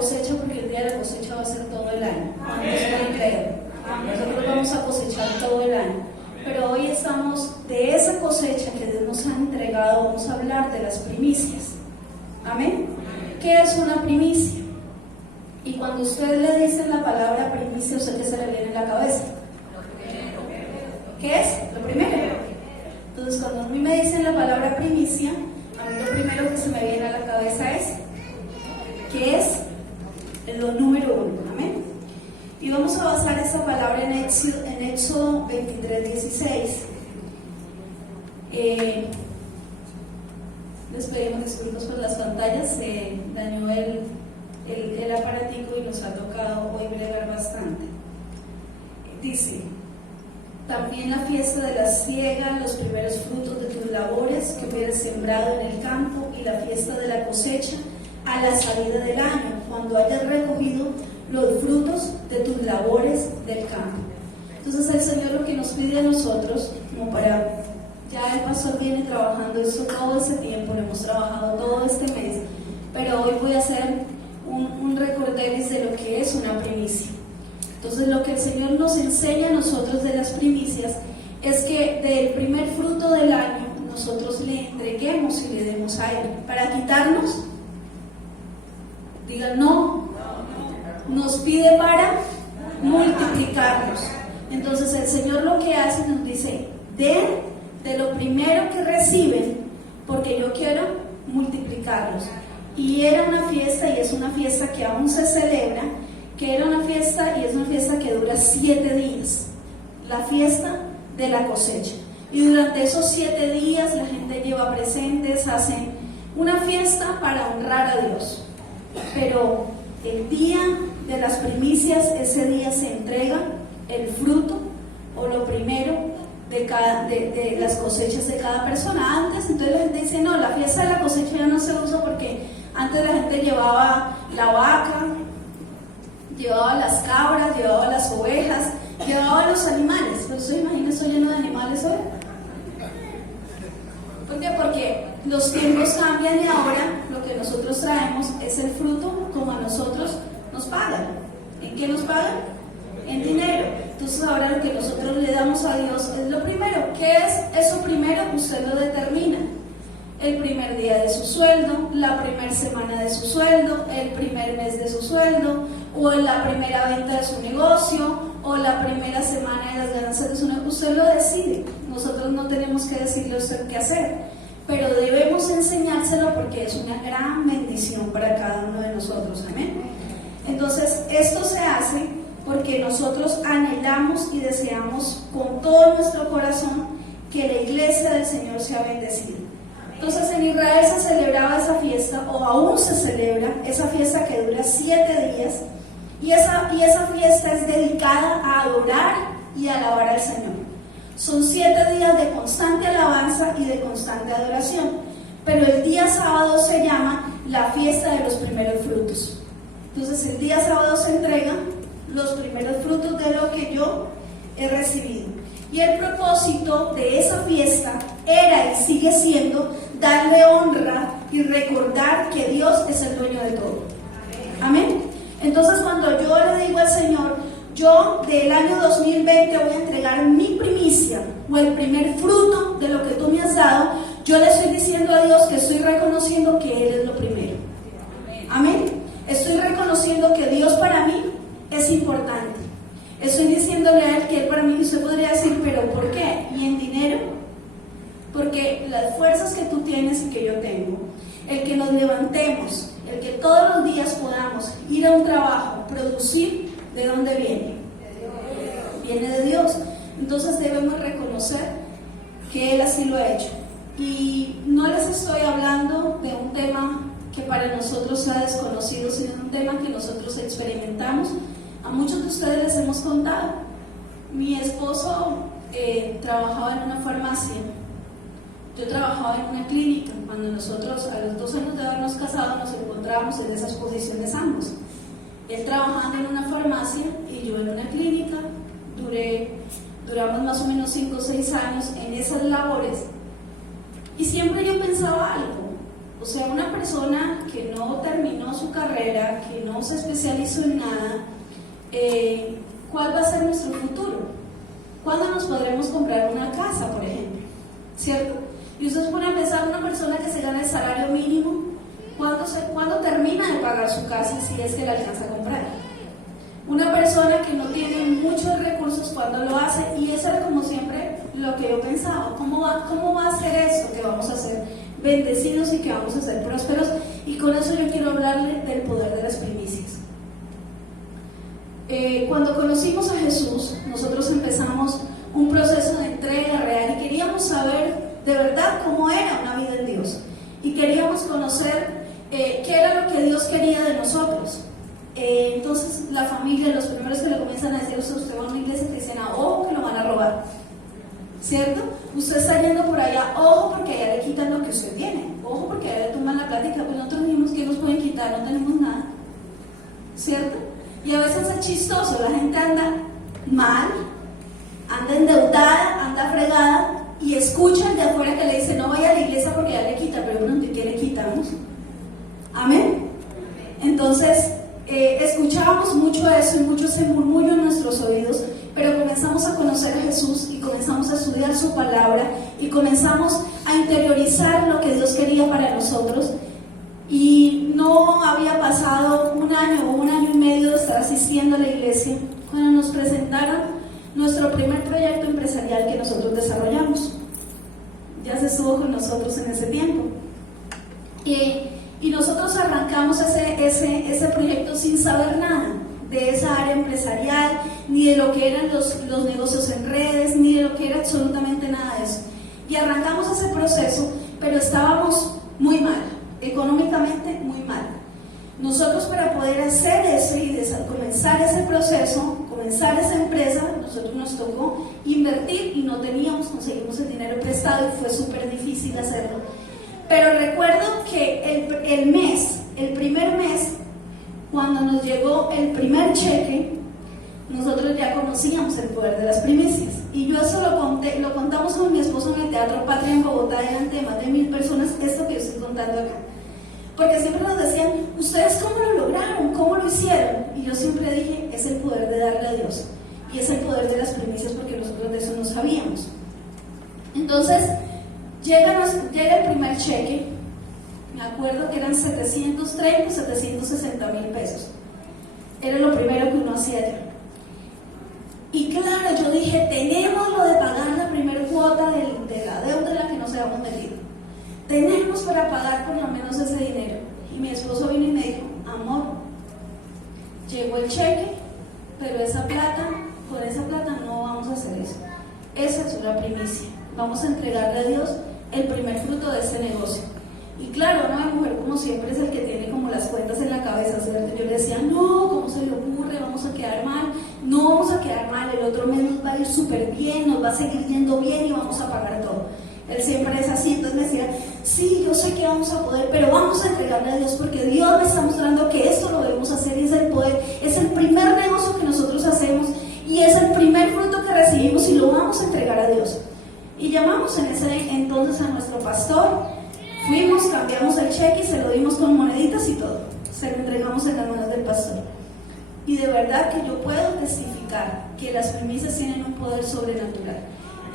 cosecha porque el día de la cosecha va a ser todo el año. ¿Cuántos pueden creer? Nosotros vamos a cosechar todo el año. Pero hoy estamos de esa cosecha que Dios nos ha entregado, vamos a hablar de las primicias. ¿Amén? ¿Qué es una primicia? Y cuando usted le dice la palabra primicia, ¿usted qué se le viene a la cabeza? ¿Qué es? Lo primero. Entonces, cuando a mí me dicen la palabra primicia, a mí lo primero que se me viene a la cabeza es ¿qué es? Lo número uno. Amén. Y vamos a basar esa palabra en Éxodo 23:16. Les pedimos disculpas por las pantallas, se dañó el aparatico y nos ha tocado hoy bregar bastante. Dice: también la fiesta de la siega, los primeros frutos de tus labores que hubieras sembrado en el campo, y la fiesta de la cosecha a la salida del año, cuando hayas recogido los frutos de tus labores del campo. Entonces el Señor lo que nos pide a nosotros, como para, ya el pastor viene trabajando eso todo ese tiempo, lo hemos trabajado todo este mes, pero hoy voy a hacer un recorderis de lo que es una primicia. Entonces lo que el Señor nos enseña a nosotros de las primicias es que del primer fruto del año nosotros le entreguemos y le demos a Él. Para quitarnos, digan no, nos pide para multiplicarnos. Entonces el Señor lo que hace nos dice: den de lo primero que reciben, porque yo quiero multiplicarlos. Y era una fiesta, y es una fiesta que aún se celebra, que era una fiesta, y es una fiesta que dura 7 días, la fiesta de la cosecha. Y durante esos 7 días la gente lleva presentes, hacen una fiesta para honrar a Dios. Pero el día de las primicias, ese día se entrega el fruto o lo primero de las cosechas de cada persona. Antes, entonces la gente dice: no, la fiesta de la cosecha ya no se usa, porque antes la gente llevaba la vaca, llevaba las cabras, llevaba las ovejas, llevaba los animales. Pero usted imagina eso lleno de animales hoy. ¿Por qué? Porque los tiempos cambian y ahora lo que nosotros traemos es el fruto como a nosotros nos pagan. ¿En qué nos pagan? En dinero. Entonces ahora lo que nosotros le damos a Dios es lo primero. ¿Qué es eso primero? Usted lo determina. El primer día de su sueldo, la primera semana de su sueldo, el primer mes de su sueldo, o la primera venta de su negocio, o la primera semana de las ganancias de su negocio. Usted lo decide. Nosotros no tenemos que decirle a usted qué hacer, pero debemos enseñárselo porque es una gran bendición para cada uno de nosotros. Amén. Entonces esto se hace porque nosotros anhelamos y deseamos con todo nuestro corazón que la iglesia del Señor sea bendecida. Entonces en Israel se celebraba esa fiesta, o aún se celebra esa fiesta que dura 7 días, y esa fiesta es dedicada a adorar y alabar al Señor. Son 7 días de constante alabanza y de constante adoración, pero el día sábado se llama la fiesta de los primeros frutos. Entonces el día sábado se entregan los primeros frutos de lo que yo he recibido. Y el propósito de esa fiesta era y sigue siendo darle honra y recordar que Dios es el dueño de todo. Amén. Entonces cuando yo le digo al Señor: yo del año 2020 voy a entregar mi primicia, o el primer fruto de lo que tú me has dado, yo le estoy diciendo a Dios que estoy reconociendo que Él es lo primero. Amén. Estoy reconociendo que Dios para mí es importante. Estoy diciéndole a Él que Él para mí, usted podría decir: ¿pero por qué? ¿Y en dinero? Porque las fuerzas que tú tienes y que yo tengo, el que nos levantemos, el que todos los días podamos ir a un trabajo, producir, ¿de dónde viene? Viene de Dios. Entonces debemos reconocer que Él así lo ha hecho. Y no les estoy hablando de un tema que para nosotros sea desconocido, sino de un tema que nosotros experimentamos. A muchos de ustedes les hemos contado. Mi esposo trabajaba en una farmacia, yo trabajaba en una clínica. Cuando nosotros a los 2 años de habernos casado nos encontramos en esas posiciones ambos, él trabajando en una farmacia y yo en una clínica. Duramos más o menos 5 o 6 años en esas labores, y siempre yo pensaba algo: O sea, una persona que no terminó su carrera, que no se especializó en nada, ¿cuál va a ser nuestro futuro? ¿Cuándo nos podremos comprar una casa, por ejemplo? ¿Cierto? Y ustedes pueden pensar, una persona que se gana el salario mínimo, ¿cuándo termina de pagar su casa si es que la alcanza a comprar? Una persona que no tiene muchos recursos, ¿cuándo lo hace? Y eso era como siempre lo que yo pensaba. ¿Cómo va a ser esto que vamos a ser bendecidos y que vamos a ser prósperos? Y con eso yo quiero hablarle del poder de las primicias. Cuando conocimos a Jesús, nosotros empezamos un proceso de entrega real y queríamos saber de verdad cómo era una vida en Dios. Y queríamos conocer qué era lo que Dios quería de nosotros. Entonces la familia, los primeros que le comienzan a decir, usted va a una iglesia cristiana, ojo que lo van a robar, ¿cierto? Usted está yendo por allá, ojo porque allá le quitan lo que usted tiene, ojo porque allá le toman la plática, pues nosotros dijimos que nos pueden quitar, no tenemos nada, ¿cierto? Y a veces es chistoso, la gente anda mal, anda endeudada, anda fregada y escuchan de afuera que le dicen no vaya a la iglesia porque ya le quitan, pero bueno, ¿de qué le quitamos? Amén. Entonces escuchábamos mucho eso y mucho ese murmullo en nuestros oídos, pero comenzamos a conocer a Jesús y comenzamos a estudiar su palabra y comenzamos a interiorizar lo que Dios quería para nosotros. Y no había pasado un año o un año y medio de estar asistiendo a la iglesia cuando nos presentaron nuestro primer proyecto empresarial que nosotros desarrollamos. Ya se estuvo con nosotros en ese tiempo. Y nosotros arrancamos ese proyecto sin saber nada de esa área empresarial, ni de lo que eran los negocios en redes, ni de lo que era absolutamente nada de eso. Y arrancamos ese proceso, pero estábamos muy mal, económicamente muy mal. Nosotros para poder hacer eso y comenzar ese proceso, comenzar esa empresa, nosotros nos tocó invertir y no conseguimos el dinero prestado y fue súper difícil hacerlo. Pero recuerdo que el primer mes, cuando nos llegó el primer cheque, nosotros ya conocíamos el poder de las primicias. Y yo eso lo contamos con mi esposo en el Teatro Patria en Bogotá, delante de más de 1,000 personas, esto que yo estoy contando acá. Porque siempre nos decían, ¿ustedes cómo lo lograron? ¿Cómo lo hicieron? Y yo siempre dije, es el poder de darle a Dios. Y es el poder de las primicias porque nosotros de eso no sabíamos. Entonces, llega el primer cheque, me acuerdo que eran 730, 760 mil pesos. Era lo primero que uno hacía allá. Y claro, yo dije, tenemos lo de pagar la primera cuota de la deuda en la que nos habíamos metido. Tenemos para pagar por lo menos ese dinero. Y mi esposo vino y me dijo, amor, llegó el cheque, pero con esa plata no vamos a hacer eso. Esa es una primicia. Vamos a entregarle a Dios el primer fruto de este negocio. Y claro, una mujer como siempre es el que tiene como las cuentas en la cabeza, ¿cierto? Yo le decía, no, ¿cómo se le ocurre? Vamos a quedar mal. No vamos a quedar mal, el otro mes nos va a ir súper bien, nos va a seguir yendo bien y vamos a pagar todo. Él siempre es así, entonces me decía, sí, yo sé que vamos a poder, pero vamos a entregarle a Dios porque Dios me está mostrando que esto lo debemos hacer y es el poder, es el primer negocio que nosotros hacemos y es el primer fruto que recibimos y lo vamos a entregar a Dios. Y llamamos en ese entonces a nuestro pastor, fuimos, cambiamos el cheque y se lo dimos con moneditas y todo. Se lo entregamos en las manos del pastor. Y de verdad que yo puedo testificar que las primicias tienen un poder sobrenatural.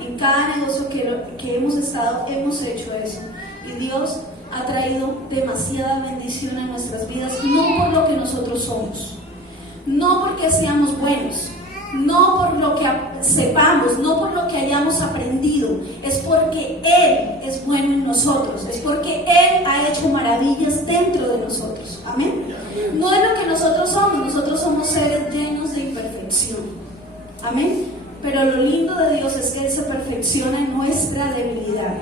En cada negocio que hemos estado, hemos hecho eso. Y Dios ha traído demasiada bendición a nuestras vidas, no por lo que nosotros somos, no porque seamos buenos, no por lo que sepamos, no por lo que hayamos aprendido, es porque Él es bueno en nosotros, es porque Él ha hecho maravillas dentro de nosotros. Amén. No es lo que nosotros somos seres llenos de imperfección. Amén. Pero lo lindo de Dios es que Él se perfecciona en nuestra debilidad.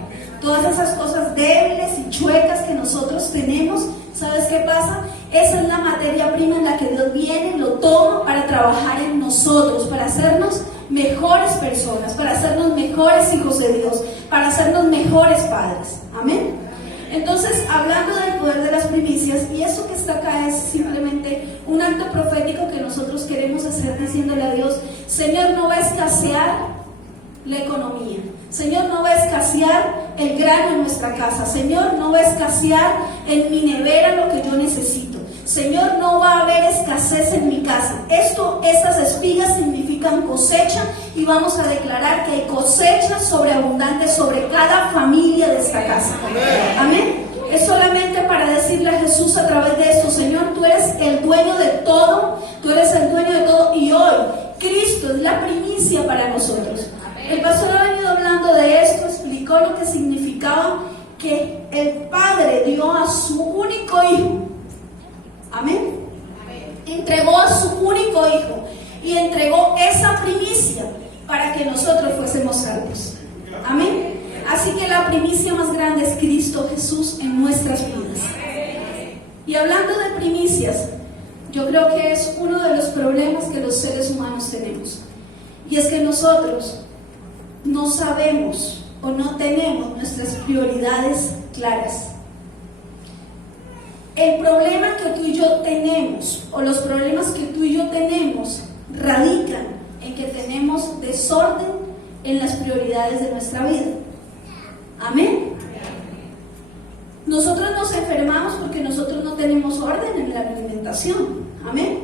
Todas esas cosas débiles y chuecas que nosotros tenemos, ¿sabes qué pasa? Esa es la materia prima en la que Dios viene, lo toma para trabajar en nosotros, para hacernos mejores personas, para hacernos mejores hijos de Dios, para hacernos mejores padres. Amén. Entonces, hablando del poder de las primicias, y eso que está acá es simplemente un acto profético que nosotros queremos hacer diciéndole a Dios, Señor, no va a escasear la economía. Señor, no va a escasear el grano en nuestra casa. Señor, no va a escasear en mi nevera lo que yo necesito. Señor, no va a haber escasez en mi casa. Estas espigas significan cosecha y vamos a declarar que hay cosecha sobreabundante sobre cada familia de esta casa. Amén. Es solamente para decirle a Jesús a través de esto: Señor, tú eres el dueño de todo, tú eres el dueño de todo, y hoy Cristo es la primicia para nosotros. El pastor ha venido hablando de esto, explicó lo que significaba que el Padre dio a su único hijo. Amén. Entregó a su único hijo y entregó esa primicia para que nosotros fuésemos salvos. Amén. Así que la primicia más grande es Cristo Jesús en nuestras vidas. Y hablando de primicias, yo creo que es uno de los problemas que los seres humanos tenemos. Y es que nosotros no sabemos o no tenemos nuestras prioridades claras. El problema que tú y yo tenemos, o los problemas que tú y yo tenemos, radican en que tenemos desorden en las prioridades de nuestra vida. Amén. Nosotros nos enfermamos porque nosotros no tenemos orden en la alimentación. Amén.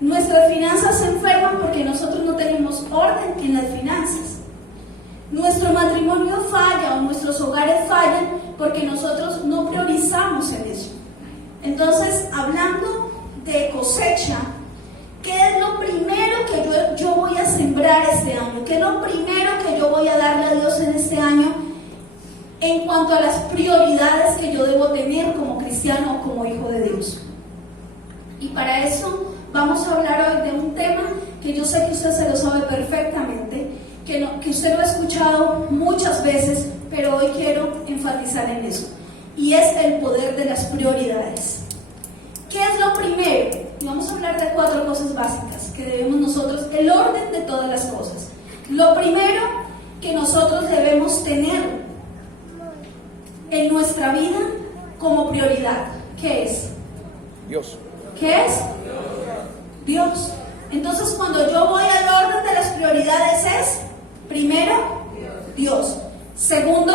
Nuestras finanzas se enferman porque nosotros no tenemos orden en las finanzas. Nuestro matrimonio falla o nuestros hogares fallan porque nosotros no priorizamos en eso. Entonces, hablando de cosecha, ¿qué es lo primero que yo voy a sembrar este año? ¿Qué es lo primero que yo voy a darle a Dios en este año en cuanto a las prioridades que yo debo tener como cristiano o como hijo de Dios? Y para eso vamos a hablar hoy de un tema que yo sé que usted se lo sabe perfectamente, que usted lo ha escuchado muchas veces, pero hoy quiero enfatizar en eso, y es el poder de las prioridades. ¿Qué es lo primero? Y vamos a hablar de 4 cosas básicas que debemos nosotros, el orden de todas las cosas. Lo primero que nosotros debemos tener en nuestra vida como prioridad, ¿qué es? Dios. ¿Qué es? Dios. Entonces, cuando yo voy al orden de las prioridades es, primero, Dios. Segundo,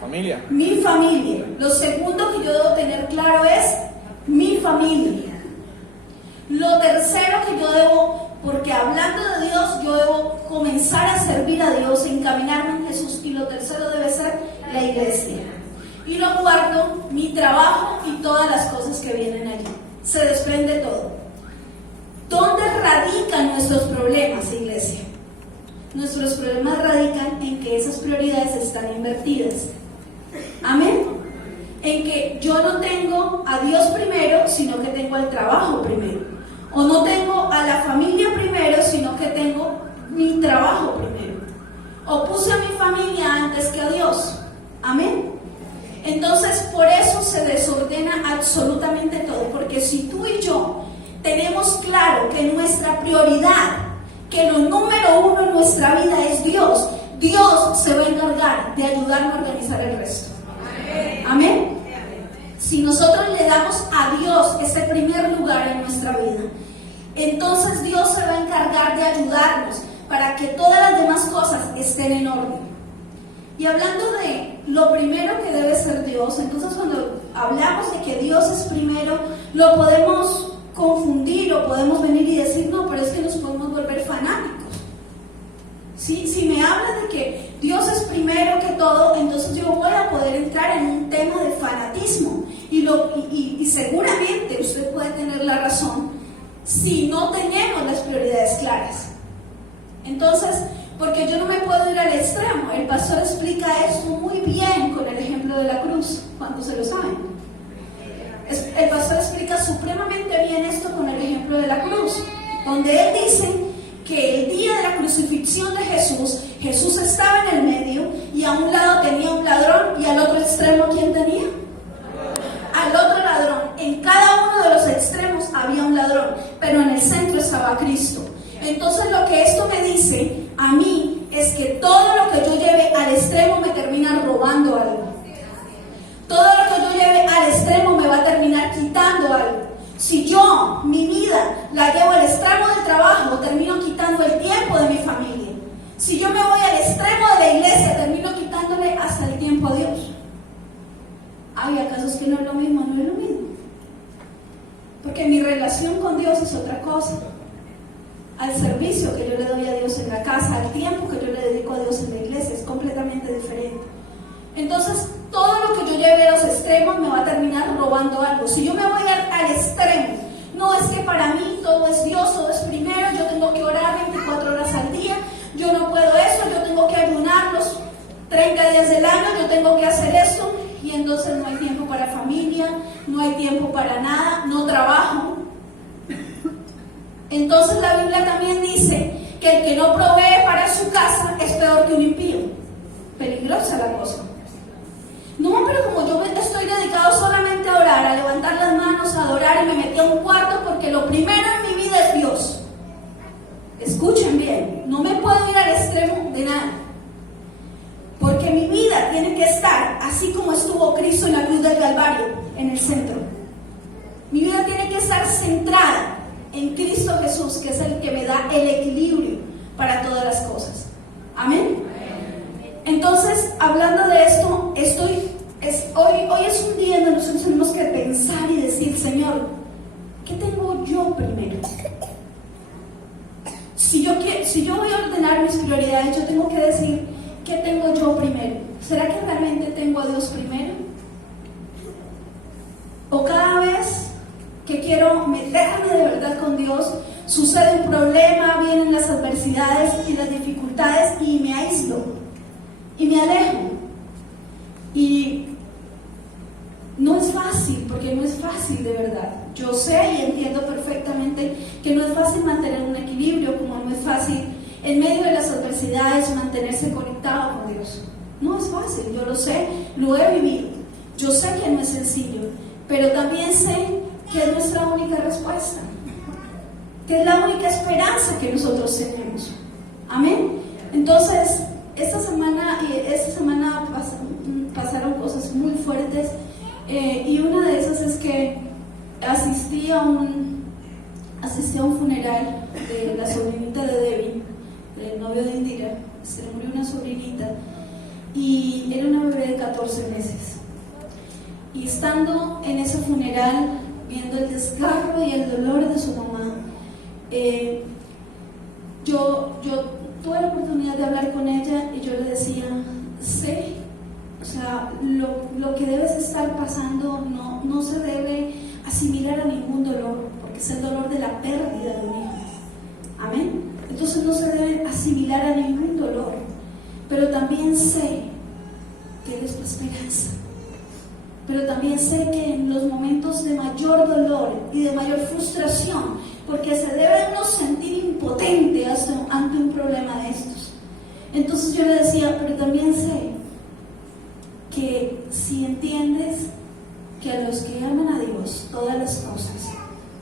Familia. mi familia. Lo segundo que yo debo tener claro es mi familia. Lo tercero que yo debo, porque hablando de Dios, yo debo comenzar a servir a Dios, encaminarme en Jesús. Y lo tercero debe ser la iglesia. Y lo cuarto, mi trabajo y todas las cosas que vienen allí. Se desprende todo. ¿Dónde radican nuestros problemas, iglesia? Nuestros problemas radican en que esas prioridades están invertidas. Amén. En que yo no tengo a Dios primero, sino que tengo al trabajo primero. O no tengo a la familia primero, sino que tengo mi trabajo primero. O puse a mi familia antes que a Dios. Amén. Entonces, por eso se desordena absolutamente todo. Porque si tú y yo tenemos claro que nuestra prioridad, que lo número uno en nuestra vida es Dios, Dios se va a encargar de ayudarnos a organizar el resto. Amén. Si nosotros le damos a Dios ese primer lugar en nuestra vida, entonces Dios se va a encargar de ayudarnos para que todas las demás cosas estén en orden. Y hablando de lo primero que debe ser Dios, entonces cuando hablamos de que Dios es primero, lo podemos confundir o podemos venir y decir, no, pero es que nos podemos volver fanáticos. ¿Sí? Si me hablan de que Dios es primero que todo, entonces yo voy a poder entrar en un tema de fanatismo. Y seguramente usted puede tener la razón si no tenemos las prioridades claras. Entonces, porque yo no me puedo ir al extremo. El pastor explica esto muy bien con el ejemplo de la cruz, cuando se lo saben. El pastor explica supremamente bien esto con el ejemplo de la cruz, donde él dice que el día de la crucifixión de Jesús, Jesús estaba en el medio y a un lado tenía un ladrón y al otro extremo, ¿quién tenía? Al otro ladrón. En cada uno de los extremos había un ladrón, pero en el centro estaba Cristo. Entonces lo que esto me dice a mí es que todo lo que yo lleve al extremo me termina robando algo. Todo lo que yo lleve al extremo me va a terminar quitando algo. Si yo, mi vida, la llevo al extremo del trabajo, termino quitando el tiempo de mi familia. Si yo me voy al extremo de la iglesia, termino quitándole hasta el tiempo a Dios. Porque mi relación con Dios es otra cosa. Al servicio que yo le doy a Dios en la casa, al tiempo que yo le dedico a Dios en la iglesia, es completamente diferente. Entonces, todo lo que yo lleve a los extremos me va a terminar robando algo. Si yo me voy al extremo, no es que para mí todo es Dios, todo es primero, yo tengo que orar 24 horas al día, yo no puedo eso, yo tengo que ayunar los 30 días del año, yo tengo que hacer esto, y entonces no hay tiempo para familia, no hay tiempo para nada, no trabajo. Entonces la Biblia también dice que el que no provee para su casa es peor que un impío. Peligrosa la cosa. No, pero como yo estoy dedicado solamente a orar, a levantar las manos, a adorar, y me metí a un cuarto porque lo primero en mi vida es Dios. Escuchen bien, no me puedo ir al extremo de nada. Porque mi vida tiene que estar así como estuvo Cristo en la cruz del Calvario, en el centro. Mi vida tiene que estar centrada en Cristo Jesús, que es el que me da el equilibrio para todas las cosas. Amén. Entonces, hablando de esto, hoy es un día en donde nosotros tenemos que pensar y decir: Señor, ¿qué tengo yo primero? Si yo voy a ordenar mis prioridades, yo tengo que decir: ¿qué tengo yo primero? ¿Será que realmente tengo a Dios primero? ¿O cada vez que quiero meterme de verdad con Dios, sucede un problema, vienen las adversidades y las dificultades y me aíslo y me alejo? Y no es fácil, porque no es fácil de verdad. Yo sé y entiendo perfectamente que no es fácil mantener un equilibrio, como no es fácil en medio de las adversidades mantenerse conectado con Dios. No es fácil, yo lo sé, lo he vivido. Yo sé que no es sencillo, pero también sé que es nuestra única respuesta, que es la única esperanza que nosotros tenemos. Amén. Entonces, esta semana pasaron cosas muy fuertes, y una de esas es que asistí a un funeral de la sobrinita de Debbie, del novio de Indira. Se le murió una sobrinita y era una bebé de 14 meses. Y estando en ese funeral, viendo el desgarro y el dolor de su mamá, yo tuve la oportunidad de hablar con ella y yo le decía: sé, o sea, lo que debes estar pasando no se debe asimilar a ningún dolor, porque es el dolor de la pérdida de un hijo. Amén. Entonces no se debe asimilar a ningún dolor, pero también sé que eres tu esperanza. Pero también sé que en los momentos de mayor dolor y de mayor frustración, porque se debe uno sentir impotente ante un problema de estos, entonces yo le decía: pero también sé que si entiendes que a los que aman a Dios todas las cosas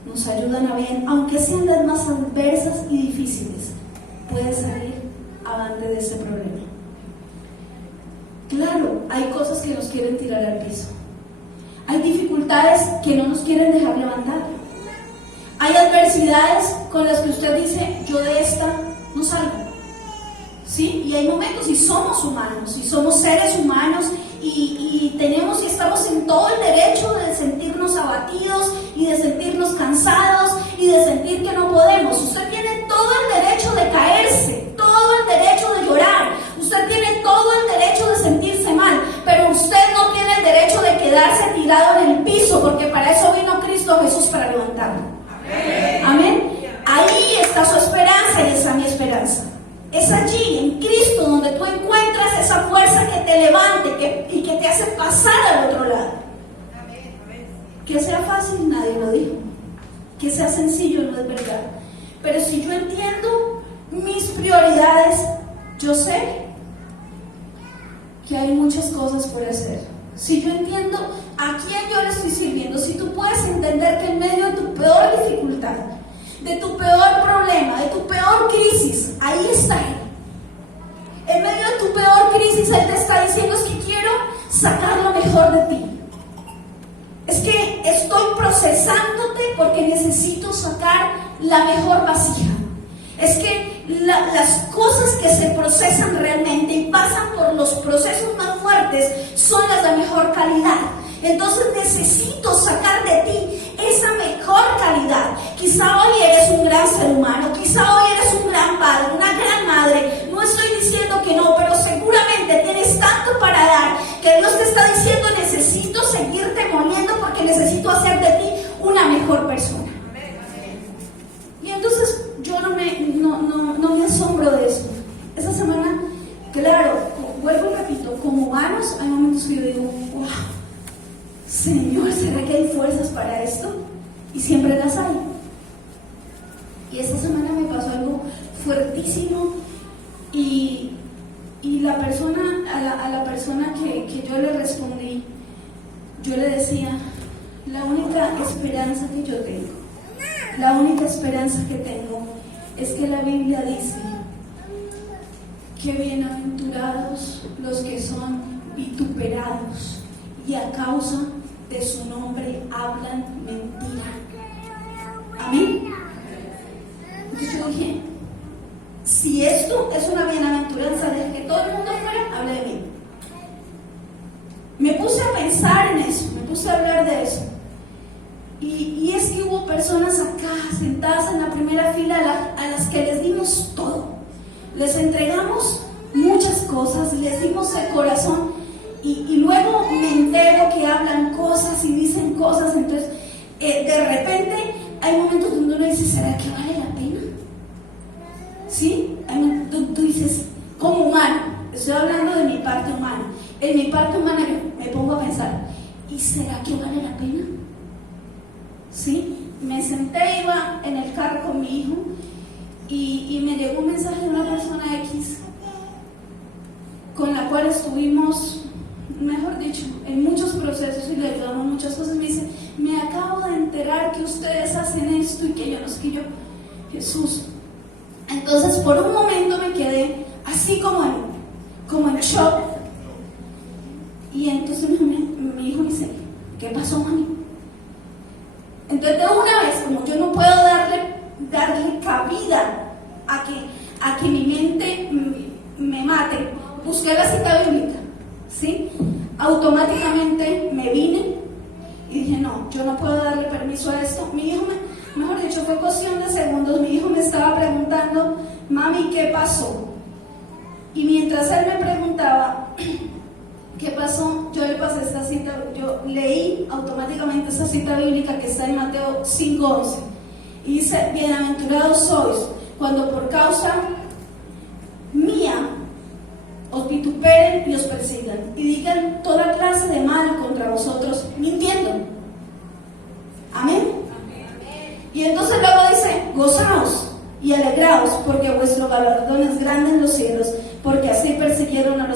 nos ayudan a bien, aunque sean las más adversas y difíciles, puedes salir avante de ese problema. Claro, hay cosas que nos quieren tirar al piso. Hay dificultades que no nos quieren dejar levantar. Hay adversidades con las que usted dice: yo de esta no salgo. ¿Sí? Y hay momentos, y somos humanos, y somos seres humanos, y tenemos y estamos en todo el derecho de sentirnos abatidos, y de sentirnos cansados, y de sentir que no podemos. Usted tiene todo el derecho de caerse, todo el derecho de llorar, usted tiene todo el derecho de sentirse mal, pero usted no tiene el derecho de quedarse tirado en el piso, porque para eso vino Cristo Jesús, para levantarlo. Amén. Amén. Ahí está su esperanza y está mi esperanza. Es allí, en Cristo, donde tú encuentras esa fuerza que te levante y que te hace pasar al otro lado. Que sea fácil, nadie lo dijo. Que sea sencillo, no es verdad. Pero si yo entiendo mis prioridades, yo sé que hay muchas cosas por hacer. Si yo entiendo a quién yo le estoy sirviendo, si tú puedes entender que en medio de tu peor dificultad, de tu peor problema, de tu peor crisis, ahí está Él. En medio de tu peor crisis, Él te está diciendo: es que quiero sacar lo mejor de ti. Es que estoy procesándote porque necesito sacar la mejor vasija. Es que las cosas que se procesan realmente y pasan por los procesos más fuertes son las de mejor calidad. Entonces necesito sacar de ti esa mejor quizá hoy eres un gran ser humano, quizá hoy eres un gran padre, una gran madre. No estoy diciendo que no, pero seguramente tienes tanto para dar que Dios te está diciendo: necesito seguirte moliendo porque necesito hacer de ti una mejor persona. Y entonces yo no me asombro de eso. Esa semana, claro, vuelvo y repito, como humanos hay momentos que yo digo: wow, Señor, ¿será que hay fuerzas para esto? Y siempre las hay. Y esta semana me pasó algo fuertísimo y la persona, a la persona que yo le respondí, yo le decía: la única esperanza que yo tengo, la única esperanza que tengo es que la Biblia dice que bienaventurados los que son vituperados y a causa de su nombre hablan mentira. Amén. Entonces yo dije: si esto es una bienaventuranza de que todo el mundo fuera, hable de mí. Me puse a pensar en eso, me puse a hablar de eso. Y es que hubo personas acá sentadas en la primera fila a las que les dimos todo. Les entregamos muchas cosas, les dimos el corazón y luego me entero que hablan cosas y dicen cosas. Entonces, de repente hay momentos donde uno dice: ¿será que vale la pena? ¿Sí? Tú dices, como humano, estoy hablando de mi parte humana. En mi parte humana me pongo a pensar: ¿y será que vale la pena? ¿Sí? Me senté, iba en el carro con mi hijo y me llegó un mensaje de una persona X con la cual estuvimos, mejor dicho, en muchos procesos y le ayudamos muchas cosas. Me dice: me acabo de enterar que ustedes hacen esto y que yo no sé qué. Yo, Jesús. Entonces por un momento me quedé así como en shock. Y entonces mi hijo me dice: ¿qué pasó, mami? Entonces de una vez, como yo no puedo darle cabida a que mi mente me mate, busqué la cita bíblica, ¿sí? Automáticamente me vine y dije: no, yo no puedo darle permiso a esto. Mi hijo, mejor dicho, fue cuestión de segundos, mi hijo me estaba preguntando: mami, ¿qué pasó? Y mientras él me preguntaba ¿qué pasó?, yo le pasé esta cita, yo leí automáticamente esa cita bíblica que está en Mateo 5:11 y dice: bienaventurados sois cuando por causa mía os vituperen y os persigan y digan toda clase de mal contra vosotros mintiendo. Amén. Y entonces luego dice: gozaos y alegraos porque vuestro galardón es grande en los cielos, porque así persiguieron a los